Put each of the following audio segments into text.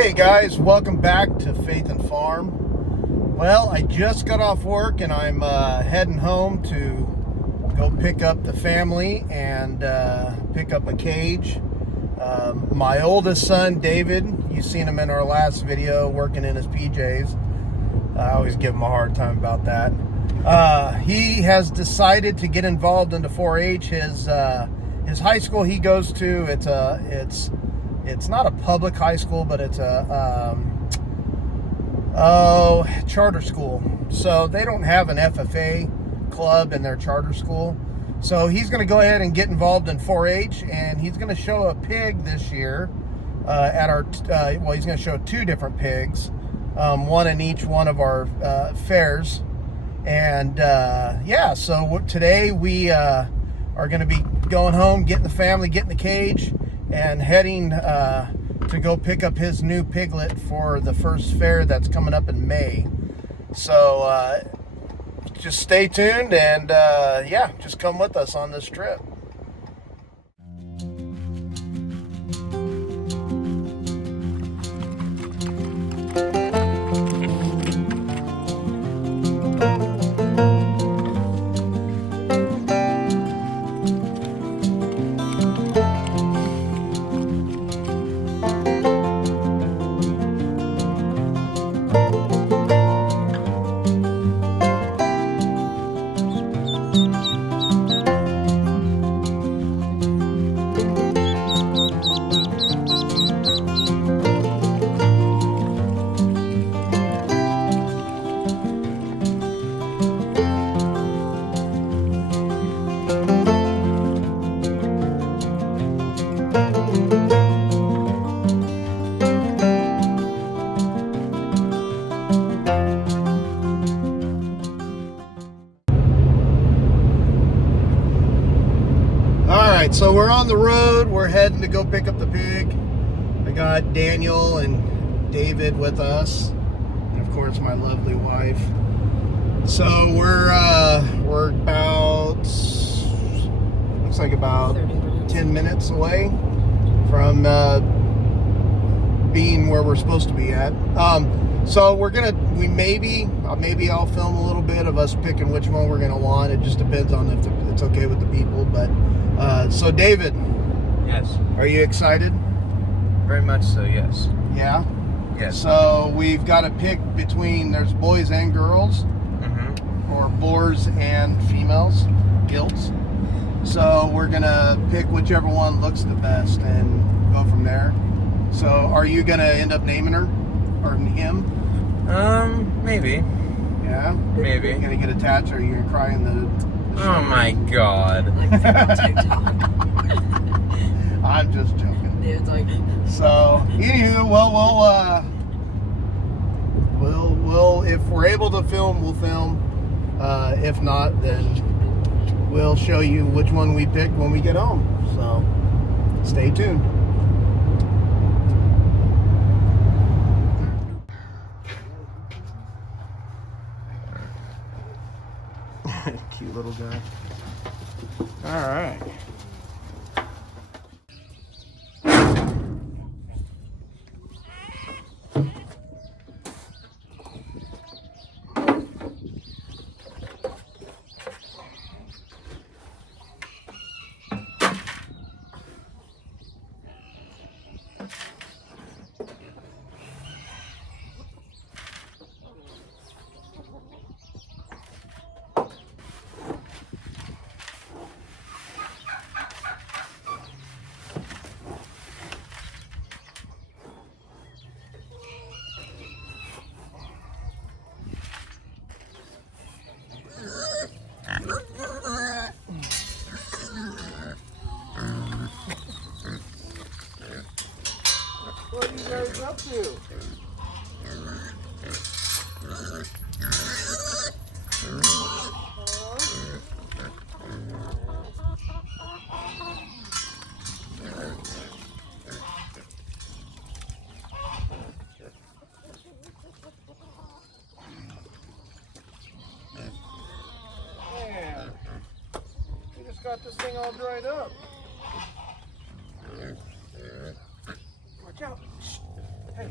Hey guys, welcome back to Faith and Farm. Well, I just got off work and I'm heading home to go pick up the family and pick up a cage. My oldest son, David, you've seen him in our last video working in his PJs. I always give him a hard time about that. He has decided to get involved into 4-H. His high school he goes to, it's not a public high school, but it's a charter school. So they don't have an FFA club in their charter school. So he's going to go ahead and get involved in 4-H, and he's going to show a pig this year at our. He's going to show 2 different pigs, one in each one of our fairs. And so today we are going to be going home, getting the family, getting the cage, and heading to go pick up his new piglet for the first fair that's coming up in May. So just stay tuned and just come with us on this trip. So we're on the road. We're heading to go pick up the pig. I got Daniel and David with us, and of course my lovely wife. So we're about, looks like about 10 minutes away from being where we're supposed to be at. So maybe I'll film a little bit of us picking which one we're gonna want. It just depends on if it's okay with the people. But so David, yes, are you excited? Very much so. Yes. Yeah. Yes. So we've got to pick between there's boys and girls, or boars and females, gilts. So we're gonna pick whichever one looks the best and go from there. So are you gonna end up naming her or him? Maybe. Yeah. Maybe. You're gonna get attached, or are you gonna cry in the Oh my God. I'm just joking. It's like. So, anywho, we'll if we're able to film, we'll film. If not, then we'll show you which one we picked when we get home. So, stay tuned. Cute little guy. All right. What are you guys up to? got this thing all dried up. Watch out. Shh. Hey.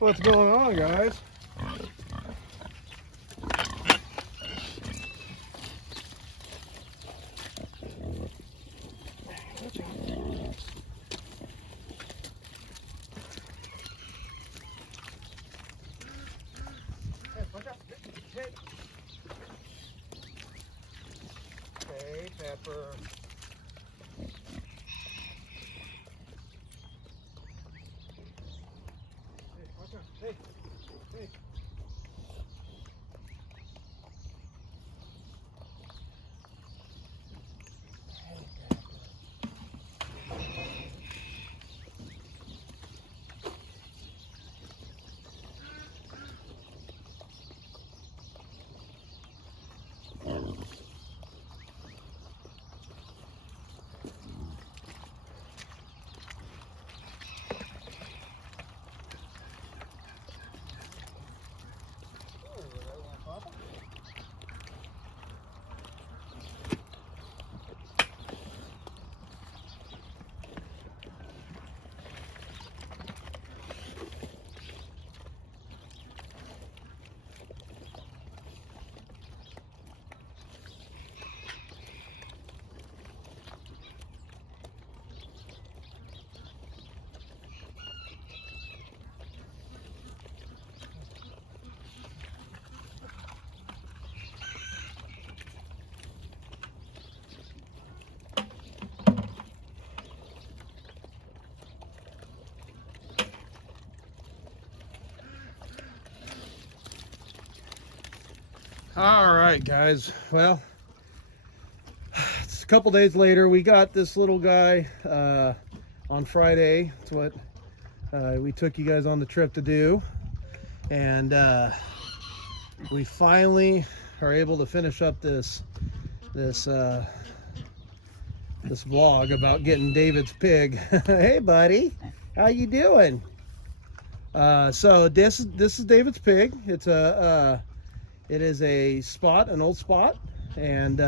what's going on, guys. Hey, Pepper. Hey, watch out. Hey, hey. All right, guys. Well, it's a couple days later. We got this little guy on Friday. It's what we took you guys on the trip to do, and we finally are able to finish up this vlog about getting David's pig. Hey, buddy, how you doing? So this is David's pig. It is a spot, an old spot, and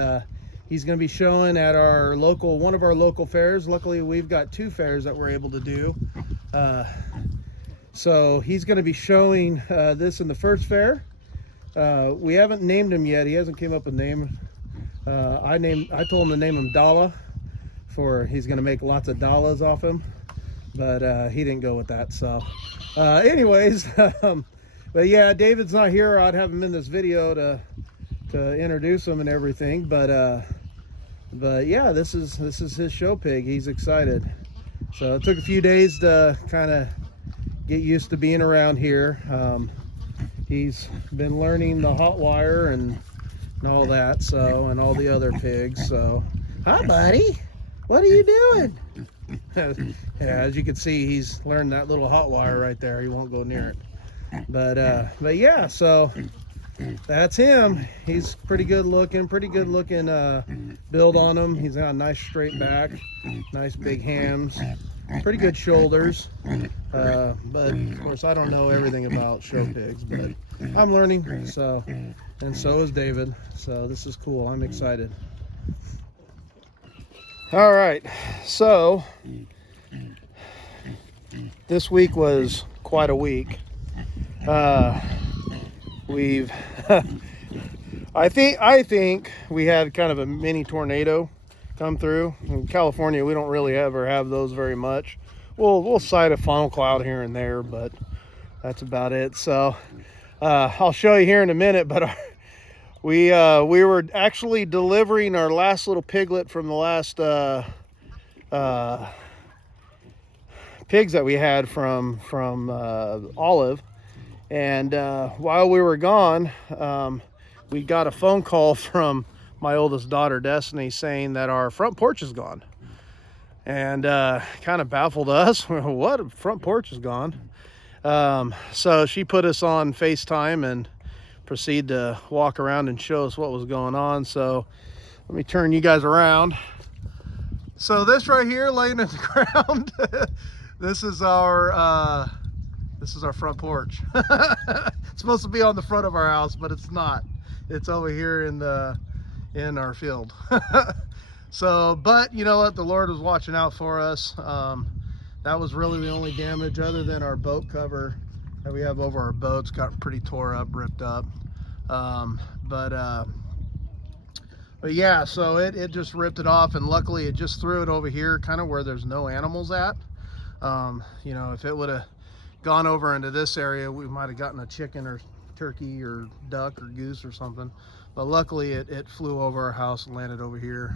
he's going to be showing at one of our local fairs. Luckily, we've got 2 fairs that we're able to do. So he's going to be showing this in the first fair. We haven't named him yet. He hasn't came up with a name. I told him to name him Dala, for he's going to make lots of dollars off him, but he didn't go with that. So, anyways. But yeah, David's not here. I'd have him in this video to introduce him and everything. But yeah, this is his show pig. He's excited. So it took a few days to kind of get used to being around here. He's been learning the hot wire and all that. So, and all the other pigs. So, hi, buddy. What are you doing? Yeah, as you can see, he's learned that little hot wire right there. He won't go near it. But yeah, so that's him. He's pretty good looking build on him. He's got a nice straight back, nice big hams, pretty good shoulders. But of course, I don't know everything about show pigs, but I'm learning. So, and so is David. So this is cool. I'm excited. All right, so this week was quite a week. I think we had kind of a mini tornado come through. In California, we don't really ever have those very much. We'll sight a funnel cloud here and there, but that's about it. So I'll show you here in a minute, but we were actually delivering our last little piglet from the last pigs that we had from Olive. And while we were gone, we got a phone call from my oldest daughter, Destiny, saying that our front porch is gone. And kind of baffled us. What? Front porch is gone? So she put us on FaceTime and proceeded to walk around and show us what was going on. So let me turn you guys around. So this right here laying in the ground, this is our front porch. It's supposed to be on the front of our house, but it's not. It's over here in our field. So, but you know what? The Lord was watching out for us. That was really the only damage, other than our boat cover that we have over our boats got pretty tore up, ripped up. But yeah, so it just ripped it off, and luckily it just threw it over here, kind of where there's no animals at. You know, if it would have gone over into this area, we might have gotten a chicken or turkey or duck or goose or something. But luckily it flew over our house and landed over here.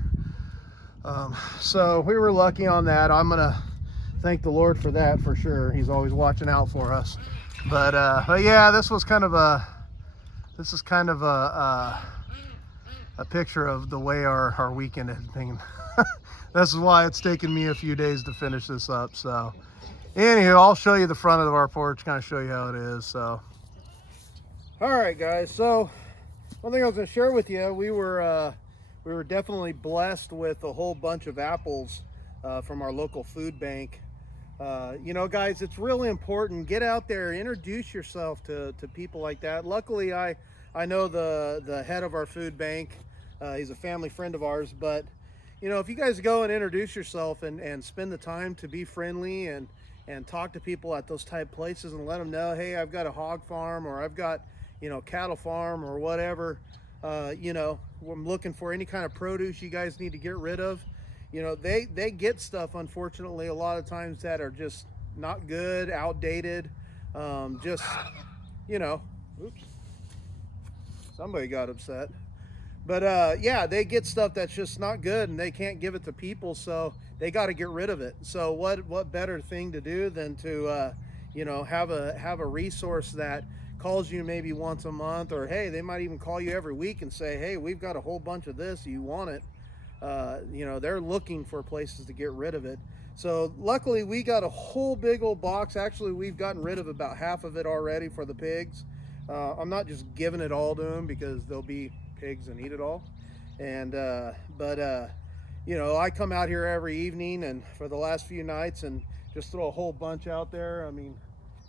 So we were lucky on that. I'm gonna thank the Lord for that for sure. He's always watching out for us. But yeah, this is kind of a picture of the way our weekend has been. This is why it's taken me a few days to finish this up. So anywho, I'll show you the front of our porch, kind of show you how it is. So all right guys, so one thing I was going to share with you, we were definitely blessed with a whole bunch of apples from our local food bank. You know guys, it's really important, get out there, introduce yourself to people like that. Luckily I know the head of our food bank. He's a family friend of ours. But you know, if you guys go and introduce yourself and spend the time to be friendly and talk to people at those type places and let them know, hey, I've got a hog farm, or I've got, you know, cattle farm or whatever, you know, I'm looking for any kind of produce you guys need to get rid of. You know, they get stuff, unfortunately, a lot of times that are just not good, outdated, just, you know, oops, somebody got upset. But yeah, they get stuff that's just not good and they can't give it to people, so they got to get rid of it. So what better thing to do than to you know, have a resource that calls you maybe once a month, or hey, they might even call you every week and say, hey, we've got a whole bunch of this, you want it? You know, they're looking for places to get rid of it. So luckily we got a whole big old box. Actually, we've gotten rid of about half of it already for the pigs. I'm not just giving it all to them because they'll be pigs and eat it all. And but you know, I come out here every evening and for the last few nights and just throw a whole bunch out there. I mean,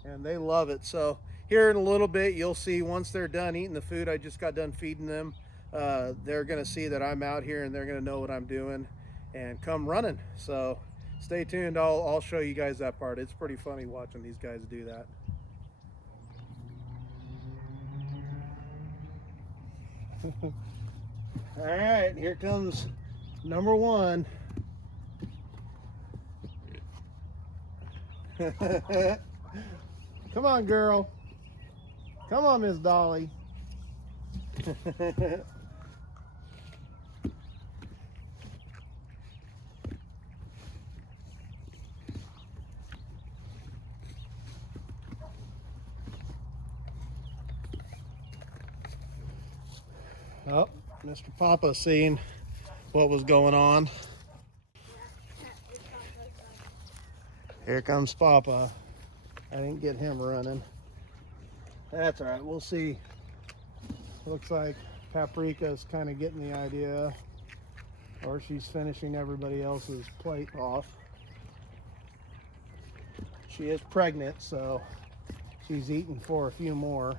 and they love it. So here in a little bit, you'll see, once they're done eating the food I just got done feeding them, they're gonna see that I'm out here and they're gonna know what I'm doing and come running. So stay tuned. I'll show you guys that part. It's pretty funny watching these guys do that. All right, here comes number one. Come on, girl. Come on, Miss Dolly. Oh, Mr. Papa seen what was going on. Here comes Papa. I didn't get him running. That's all right, we'll see. Looks like Paprika's kind of getting the idea, or she's finishing everybody else's plate off. She is pregnant, so she's eating for a few more.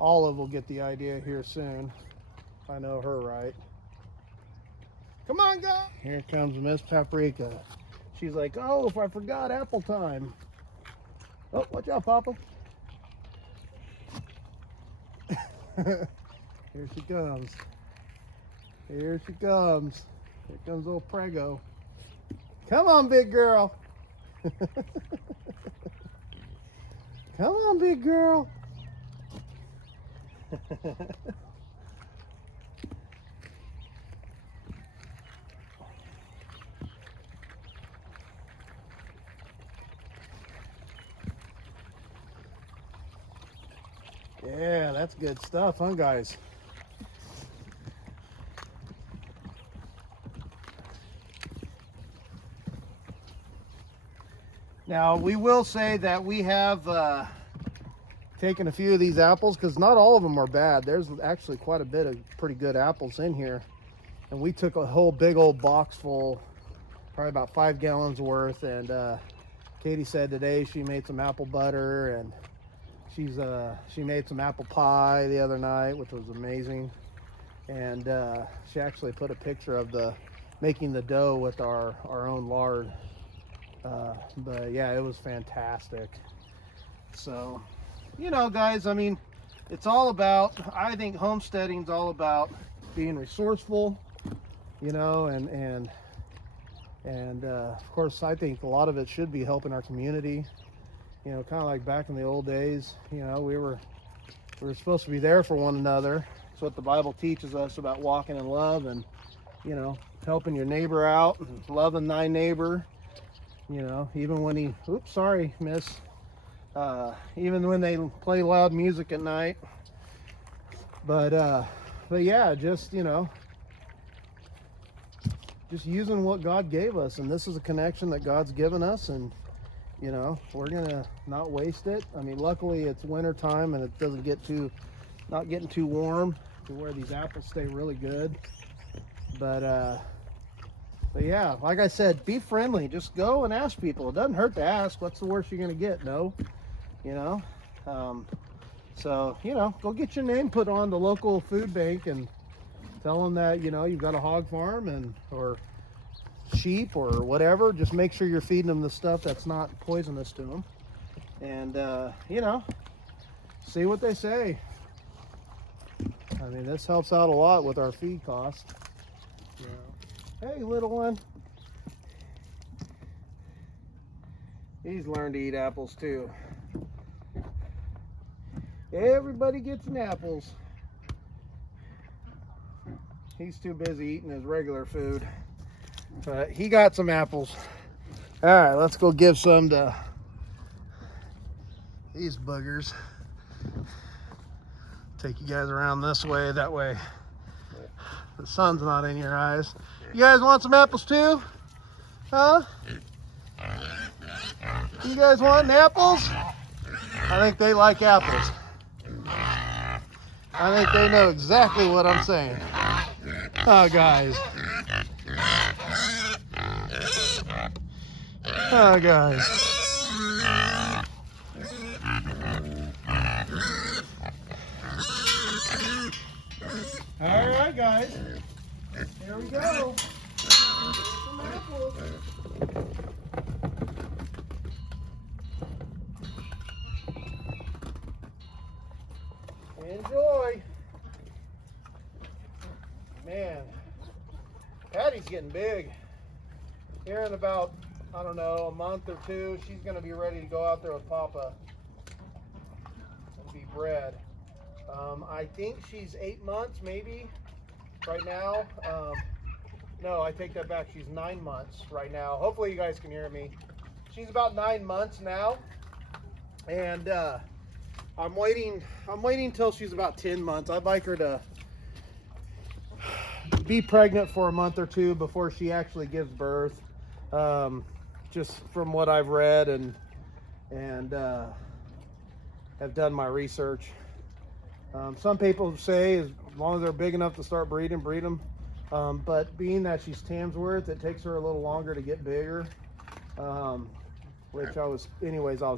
Olive will get the idea here soon. I know her right. Come on, go! Here comes Miss Paprika. She's like, oh, if I forgot apple time. Oh, watch out, Papa. Here she comes. Here she comes. Here comes old Prego. Come on, big girl. Come on, big girl. Yeah, that's good stuff, huh, guys? Now, we will say that we have taken a few of these apples, because not all of them are bad. There's actually quite a bit of pretty good apples in here. And we took a whole big old box full, probably about 5 gallons worth. And Katie said today she made some apple butter, and she made some apple pie the other night, which was amazing. And she actually put a picture of making the dough with our own lard. But yeah, it was fantastic. So, you know, guys, I mean, it's all about, I think homesteading's all about being resourceful, you know, and of course, I think a lot of it should be helping our community. You know, kind of like back in the old days, you know, we were supposed to be there for one another. It's what the Bible teaches us about walking in love and, you know, helping your neighbor out and loving thy neighbor. You know, even when he, oops, sorry, miss. Even when they play loud music at night. But yeah, just, you know, just using what God gave us. And this is a connection that God's given us. And, you know, we're going to not waste it. I mean, luckily it's winter time and it doesn't get not getting too warm to where these apples stay really good. But yeah, like I said, be friendly. Just go and ask people. It doesn't hurt to ask. What's the worst you're going to get? No, you know. So, you know, go get your name put on the local food bank and tell them that, you know, you've got a hog farm or sheep or whatever. Just make sure you're feeding them the stuff that's not poisonous to them. And, you know, see what they say. I mean, this helps out a lot with our feed costs. You know. Hey, little one. He's learned to eat apples too. Everybody gets an apples. He's too busy eating his regular food. But he got some apples. All right, let's go give some to these buggers. Take you guys around this way, that way the sun's not in your eyes. You guys want some apples too? Huh? You guys want apples? I think they like apples. I think they know exactly what I'm saying. Oh, guys. Oh, guys. All right, guys. Here we go. Some apples. Enjoy. Man, Patty's getting big. Here in about, I don't know, a month or two, she's going to be ready to go out there with Papa and be bred. I think she's 8 months, maybe, right now. No, I take that back. She's 9 months right now. Hopefully you guys can hear me. She's about 9 months now. And I'm waiting till she's about 10 months. I'd like her to be pregnant for a month or two before she actually gives birth. Just from what I've read and have done my research. Some people say as long as they're big enough to start breed them. But being that she's Tamsworth, it takes her a little longer to get bigger. Which I was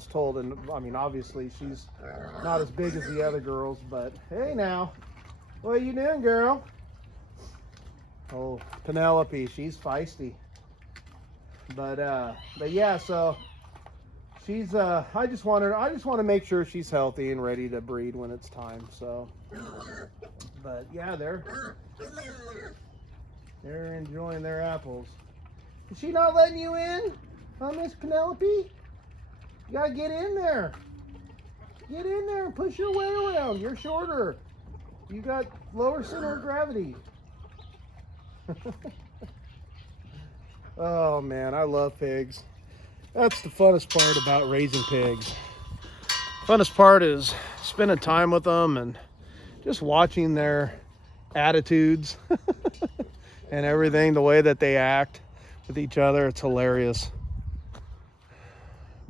told, and I mean, obviously she's not as big as the other girls, but hey now, what are you doing, girl? Oh, Penelope, she's feisty. But yeah, so she's, I just want to make sure she's healthy and ready to breed when it's time, so. But yeah, they're enjoying their apples. Is she not letting you in? Huh, Miss Penelope? You gotta get in there. Get in there and push your way around. You're shorter. You got lower center of gravity. Oh man, I love pigs. That's the funnest part about raising pigs. Funnest part is spending time with them and just watching their attitudes and everything, the way that they act with each other. It's hilarious.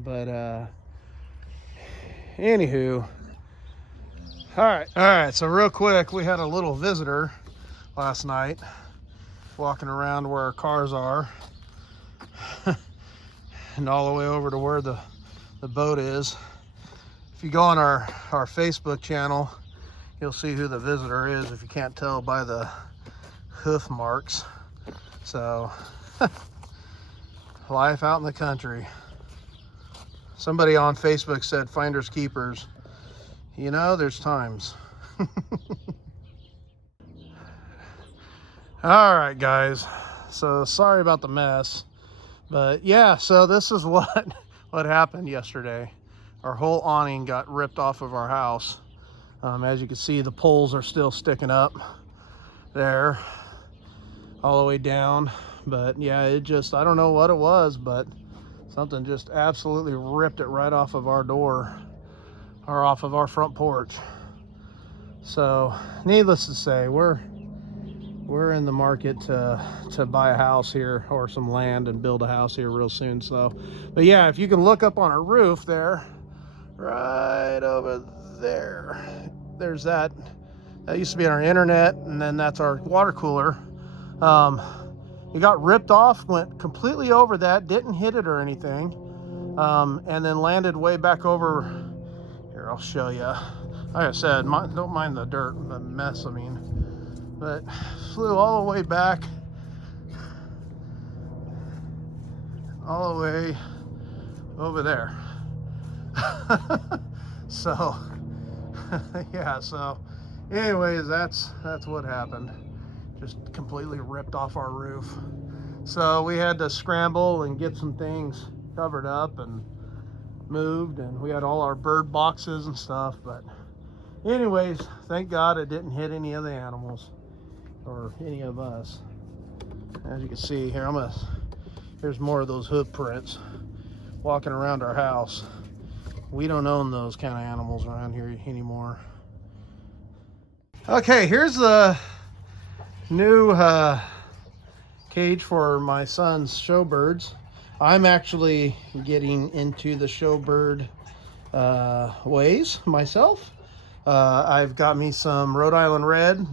But anywho, all right, so real quick, we had a little visitor last night walking around where our cars are and all the way over to where the boat is. If you go on our Facebook channel, you'll see who the visitor is if you can't tell by the hoof marks. So life out in the country. Somebody on Facebook said finders keepers. You know, there's times. All right, guys. So sorry about the mess, but yeah, so this is what happened yesterday. Our whole awning got ripped off of our house. As you can see, the poles are still sticking up there all the way down. But yeah, it just, I don't know what it was, but something just absolutely ripped it right off of our door, or off of our front porch. So needless to say, we're in the market to buy a house here, or some land, and build a house here real soon. So, but yeah, if you can look up on our roof there, right over there's that used to be our internet, and then that's our water cooler. It got ripped off, went completely over that, didn't hit it or anything, and then landed way back over here. I'll show you. Like I said, don't mind the dirt, the mess, I mean, but flew all the way back, all the way over there. So yeah, so anyways, that's what happened. Just completely ripped off our roof. So we had to scramble and get some things covered up and moved, and we had all our bird boxes and stuff. But anyways, thank God it didn't hit any of the animals or any of us. As you can see here, here's more of those hoof prints walking around our house. We don't own those kind of animals around here anymore. Okay, here's the new cage for my son's showbirds. I'm actually getting into the showbird ways myself. I've got me some Rhode Island Red,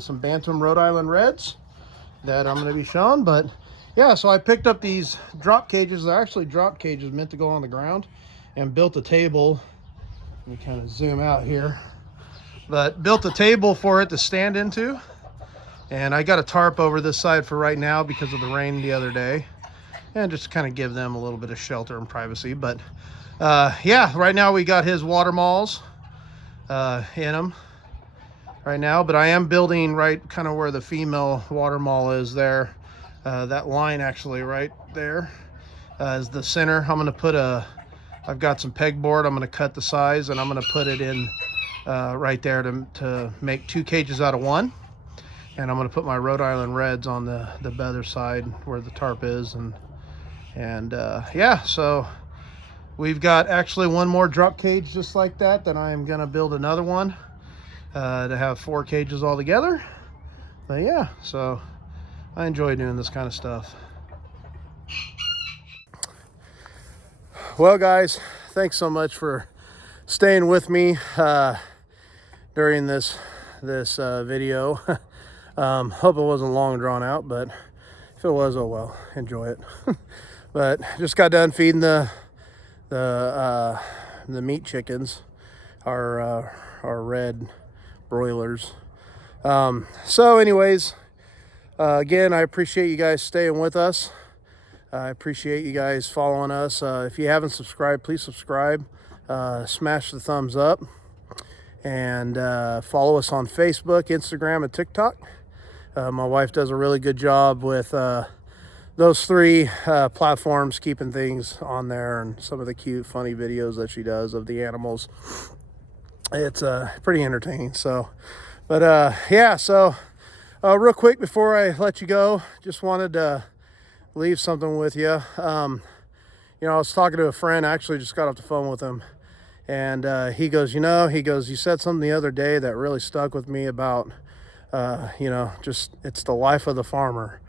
some Bantam Rhode Island Reds that I'm going to be showing. But yeah, so I picked up these drop cages. They're actually drop cages meant to go on the ground, and built a table. Let me kind of zoom out here. But built a table for it to stand into. And I got a tarp over this side for right now because of the rain the other day, and just kind of give them a little bit of shelter and privacy. But yeah, right now we got his water malls in them right now, but I am building right kind of where the female water mall is there. That line actually right there is the center. I'm going to put I've got some pegboard. I'm going to cut the size, and I'm going to put it in right there to make 2 cages out of 1. And I'm going to put my Rhode Island Reds on the other side where the tarp is. And yeah, so we've got actually one more drop cage just like that. Then I'm going to build another one to have 4 cages all together. But yeah, so I enjoy doing this kind of stuff. Well, guys, thanks so much for staying with me during this video. Hope it wasn't long and drawn out, but if it was, oh well, enjoy it. But just got done feeding the meat chickens, our red broilers. So anyways, again, I appreciate you guys staying with us. I appreciate you guys following us. If you haven't subscribed, please subscribe. Smash the thumbs up, and follow us on Facebook, Instagram, and TikTok. My wife does a really good job with those 3 platforms, keeping things on there, and some of the cute, funny videos that she does of the animals. It's pretty entertaining. So, but yeah, so real quick before I let you go, just wanted to leave something with you. You know, I was talking to a friend. I actually just got off the phone with him, and he goes, you said something the other day that really stuck with me about just it's the life of the farmer.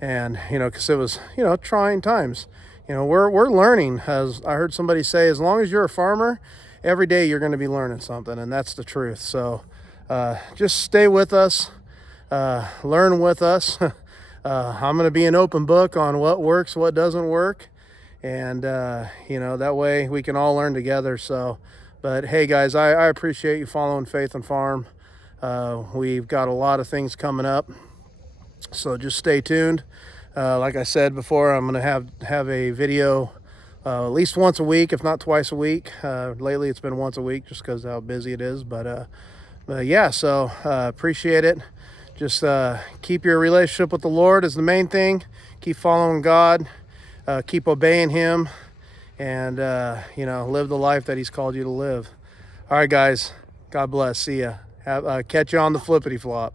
And because it was trying times. We're learning. As I heard somebody say, as long as you're a farmer, every day you're going to be learning something, and that's the truth. So just stay with us, learn with us. I'm going to be an open book on what works, what doesn't work, and that way we can all learn together. So, but hey guys, I appreciate you following Faith and Farm. We've got a lot of things coming up, so just stay tuned. Like I said before, I'm going to have a video at least once a week, if not twice a week. Lately, it's been once a week just because how busy it is. But yeah, so appreciate it. Just keep your relationship with the Lord is the main thing. Keep following God. Keep obeying Him. And, live the life that He's called you to live. All right, guys. God bless. See ya. Catch you on the flippity flop.